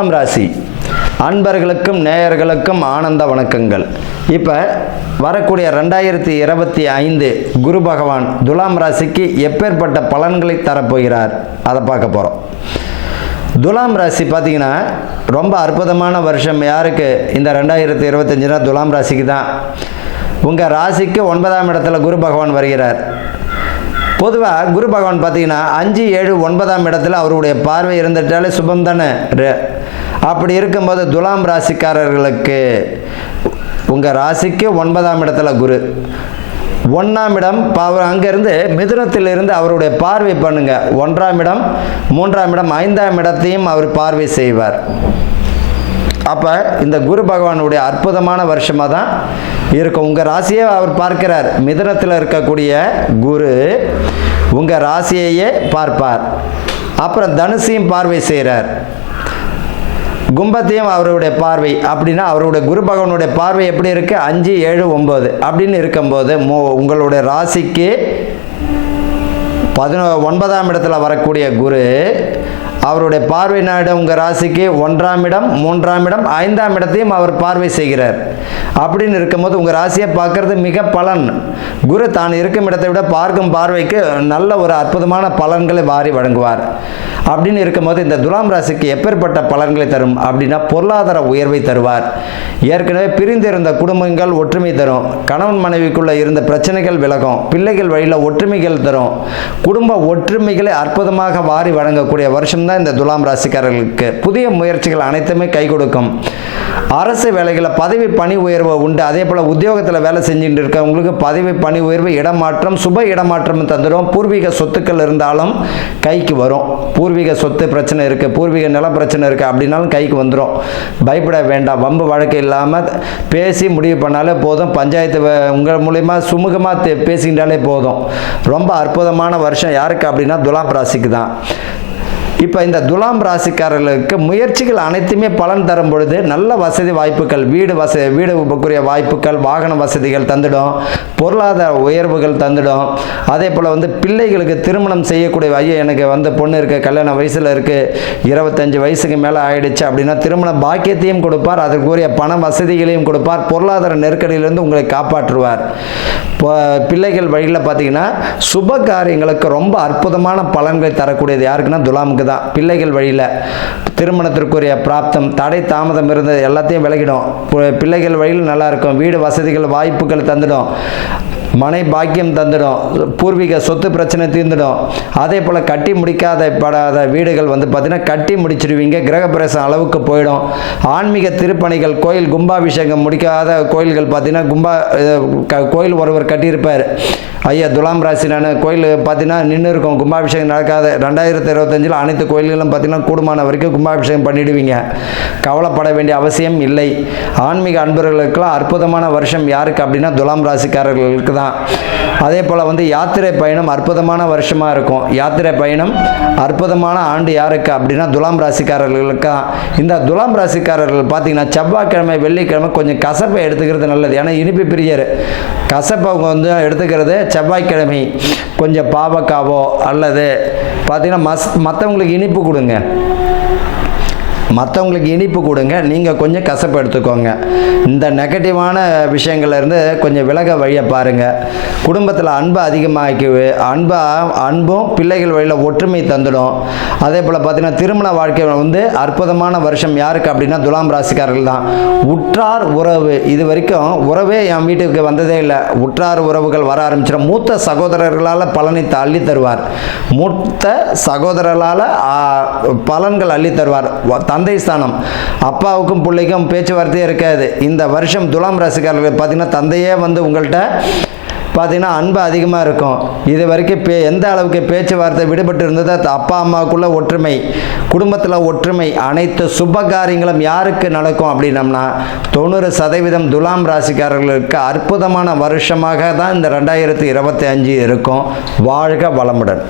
துலாம் ராசி அன்பர்களுக்கும் நேயர்களுக்கும் ஆனந்த வணக்கங்கள். இப்போ வரக்கூடிய 2025 குரு பகவான் துலாம் ராசிக்கு எப்பேற்பட்ட பலன்களை தரப்போகிறார் அதை பார்க்க போகிறோம். துலாம் ராசி பார்த்தீங்கன்னா ரொம்ப அற்புதமான வருஷம். யாருக்கு? இந்த 2025 துலாம் ராசிக்கு தான். உங்கள் ராசிக்கு 9ஆம் இடத்துல குரு பகவான் வருகிறார். பொதுவாக குரு பகவான் பார்த்தீங்கன்னா 5, 7, 9ஆம் இடத்துல அவருடைய பார்வை இருந்துட்டாலே சுபம் தானே. அப்படி இருக்கும்போது துலாம் ராசிக்காரர்களுக்கு உங்கள் ராசிக்கு 9ஆம் இடத்துல குரு, 1ஆம் இடம் அங்கேருந்து மிதுனத்திலிருந்து அவருடைய பார்வை பண்ணுங்க. 1ஆம் இடம், 3ஆம் இடம், 5ஆம் இடத்தையும் அவர் பார்வை செய்வார். அப்போ இந்த குரு பகவானுடைய அற்புதமான வருஷமாக தான் இருக்கும். உங்கள் ராசியை அவர் பார்க்கிறார். மிதுனத்தில் இருக்கக்கூடிய குரு உங்கள் ராசியையே பார்ப்பார். அப்புறம் தனுசையும் பார்வை செய்கிறார், கும்பத்தையும் அவருடைய பார்வை. அப்படின்னா அவருடைய குரு பகவானுடைய பார்வை எப்படி இருக்கு? 5, 7, 9 அப்படின்னு இருக்கும்போது உங்களுடைய ராசிக்கு 9ஆம் இடத்துல வரக்கூடிய குரு அவருடைய பார்வை நாடு உங்கள் ராசிக்கு 1ஆம் இடம், 3ஆம் இடம், 5ஆம் இடத்தையும் அவர் பார்வை செய்கிறார். அப்படின்னு இருக்கும்போது உங்கள் ராசியை பார்க்கறது மிக பலன். குரு தான் இருக்கும் இடத்தை விட பார்க்கும் பார்வைக்கு நல்ல ஒரு அற்புதமான பலன்களை வாரி வழங்குவார். அப்படின்னு இருக்கும்போது இந்த துலாம் ராசிக்கு எப்பேற்பட்ட பலன்களை தரும் அப்படின்னா, பொருளாதார உயர்வை தருவார். ஏற்கனவே பிரிந்திருந்த குடும்பங்கள் ஒற்றுமை தரும். கணவன் மனைவிக்குள்ள இருந்த பிரச்சனைகள் விலகும். பிள்ளைகள் வழியில் ஒற்றுமைகள் தரும். குடும்ப ஒற்றுமைகளை அற்புதமாக வாரி வழங்கக்கூடிய வருஷம் தான் இந்த துலாம் ராசிக்காரர்களுக்கு. புதிய முயற்சிகள் அனைத்துமே கை கொடுக்கும். அரசு வேலைகளில் பதவி பணி உயர்வு உண்டு. அதே போல் உத்தியோகத்தில் வேலை செஞ்சுட்டு இருக்கவங்களுக்கு பதவி பணி உயர்வு, இடமாற்றம், சுப இடமாற்றம் தந்துடும். பூர்வீக சொத்துக்கள் இருந்தாலும் கைக்கு வரும். பூர்வீக சொத்து பிரச்சனை இருக்குது, பூர்வீக நில பிரச்சனை இருக்குது அப்படின்னாலும் கைக்கு வந்துடும். பயப்பட வேண்டாம். வம்பு வழக்கு இல்லாமல் பேசி முடிவு பண்ணாலே போதும். பஞ்சாயத்து உங்கள் மூலயமா சுமூகமாக பேசிக்கிட்டாலே போதும். ரொம்ப அற்புதமான வருஷம். யாருக்கு அப்படின்னா துலாம் ராசிக்கு தான். இப்போ இந்த துலாம் ராசிக்காரர்களுக்கு முயற்சிகள் அனைத்துமே பலன் தரும் பொழுது நல்ல வசதி வாய்ப்புகள், வீடுக்குரிய வாய்ப்புகள், வாகன வசதிகள் தந்துடும். பொருளாதார உயர்வுகள் தந்துடும். அதே போல் பிள்ளைகளுக்கு திருமணம் செய்யக்கூடிய, ஐயோ எனக்கு பொண்ணு இருக்குது, கல்யாண வயசில் இருக்குது, 25 வயசுக்கு மேலே ஆயிடுச்சு அப்படின்னா திருமண பாக்கியத்தையும் கொடுப்பார். அதற்குரிய பண வசதிகளையும் கொடுப்பார். பொருளாதார நெருக்கடியிலிருந்து உங்களை காப்பாற்றுவார். பிள்ளைகள் வழியில் பார்த்தீங்கன்னா சுப காரியங்களுக்கு ரொம்ப அற்புதமான பலன்களை தரக்கூடியது யாருக்குன்னா துலாமுக்கு தான். பிள்ளைகள் வழியில் திருமணத்திற்குரிய பிராப்தம், தடை தாமதம் இருந்தது எல்லாத்தையும் விலகிடும். பிள்ளைகள் வழியில் நல்லா இருக்கும். வீடு வசதிகள் வாய்ப்புகள் தந்துடும். மனை பாக்கியம் தந்துடும். பூர்வீக சொத்து பிரச்சனை தீர்ந்துடும். அதே போல் கட்டி முடிக்காத வீடுகள் பார்த்தீங்கன்னா கட்டி முடிச்சிடுவீங்க. கிரகப்பிரவேசம் அளவுக்கு போயிடும். ஆன்மீக திருப்பணிகள், கோயில் கும்பாபிஷேகம் முடிக்காத கோயில்கள் பார்த்தீங்கன்னா கோயில் ஒருவர் கட்டியிருப்பார். ஐயா துலாம் ராசி நான் கோயில் பார்த்தீங்கன்னா நின்று இருக்கும். கும்பாபிஷேகம் நடக்காத 2025 அனைத்து கோயில்களும் பார்த்தீங்கன்னா கூடுமான வரைக்கும் கும்பாபிஷேகம் பண்ணிடுவீங்க. கவலைப்பட வேண்டிய அவசியம் இல்லை. ஆன்மீக அன்பர்களுக்கெல்லாம் அற்புதமான வருஷம். யாருக்கு அப்படின்னா துலாம் ராசிக்காரர்களுக்கு தான். அதே போல் யாத்திரை பயணம் அற்புதமான வருஷமாக இருக்கும். யாத்திரை பயணம் அற்புதமான ஆண்டு யாருக்கு அப்படின்னா துலாம் ராசிக்காரர்களுக்கு தான். இந்த துலாம் ராசிக்காரர்கள் பார்த்தீங்கன்னா செவ்வாய்க்கிழமை, வெள்ளிக்கிழமை கொஞ்சம் கசப்பை எடுத்துக்கிறது நல்லது. ஏன்னா இனிப்பு பிரியர். கசப்பை அவங்க எடுத்துக்கிறது செவ்வாய்க்கிழமை கொஞ்சம் பாவக்காவோ அல்லது பார்த்தீங்கன்னா மற்றவங்களுக்கு இனிப்பு கொடுங்க. மற்றவங்களுக்கு இனிப்பு கொடுங்க, நீங்கள் கொஞ்சம் கசப்பு எடுத்துக்கோங்க. இந்த நெகட்டிவான விஷயங்கள்லேருந்து கொஞ்சம் விலக வழியை பாருங்கள். குடும்பத்தில் அன்பை அதிகமாக்கி அன்பும் பிள்ளைகள் வழியில் ஒற்றுமை தந்துடும். அதே போல் பார்த்தீங்கன்னா திருமண வாழ்க்கை அற்புதமான வருஷம். யாருக்கு அப்படின்னா துலாம் ராசிக்காரர்கள் தான். உற்றார் உறவு, இது வரைக்கும் உறவே என் வீட்டுக்கு வந்ததே இல்லை. உற்றார் உறவுகள் வர ஆரம்பிச்சிடும். மூத்த சகோதரர்களால் பலனை அள்ளி தருவார். மூத்த சகோதரர்களால் பலன்கள் அள்ளி தருவார். தந்தை ஸ்தானம், அப்பாவுக்கும் பிள்ளைக்கும் பேச்சுவார்த்தையே இருக்காது. இந்த வருஷம் துலாம் ராசிக்காரர்கள் பார்த்தீங்கன்னா தந்தையே உங்கள்கிட்ட பார்த்தீங்கன்னா அன்பு அதிகமாக இருக்கும். இது வரைக்கும் எந்த அளவுக்கு பேச்சுவார்த்தை விடுபட்டு இருந்ததோ அப்பா அம்மாவுக்குள்ள ஒற்றுமை, குடும்பத்தில் ஒற்றுமை, அனைத்து சுப காரியங்களும் யாருக்கு நடக்கும் அப்படின்னம்னா 90% துலாம் ராசிக்காரர்களுக்கு அற்புதமான வருஷமாக தான் இந்த 2025 இருக்கும். வாழ்க வளமுடன்.